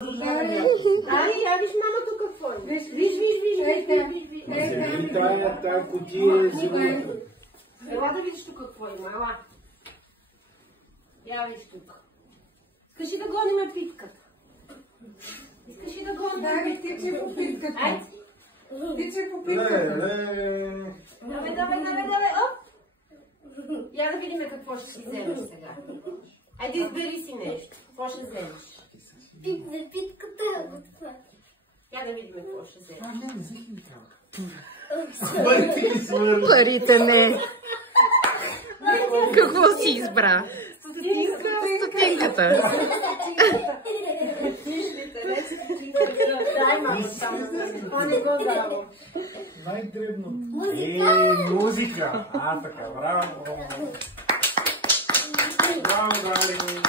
Ай, я виж мама тук какво е. Виж. Тая кутия е зимата. Ела да видиш тук какво има, ела. Я виж тук. Искаш ли да гоним питката? Искаш ли да гоним? Да, тичай по питката. Тичай по питката. Давай, оп! Я да видим какво ще си вземеш сега. Айде избери си нещо. Какво ще вземеш? Питката. Я да видим какво ще вземеш. Парите не. Какво си избра? Стотинката. Дай, мамо, само това не го дава. Най-дребно. Музика. Така, браво. Браво, Дали.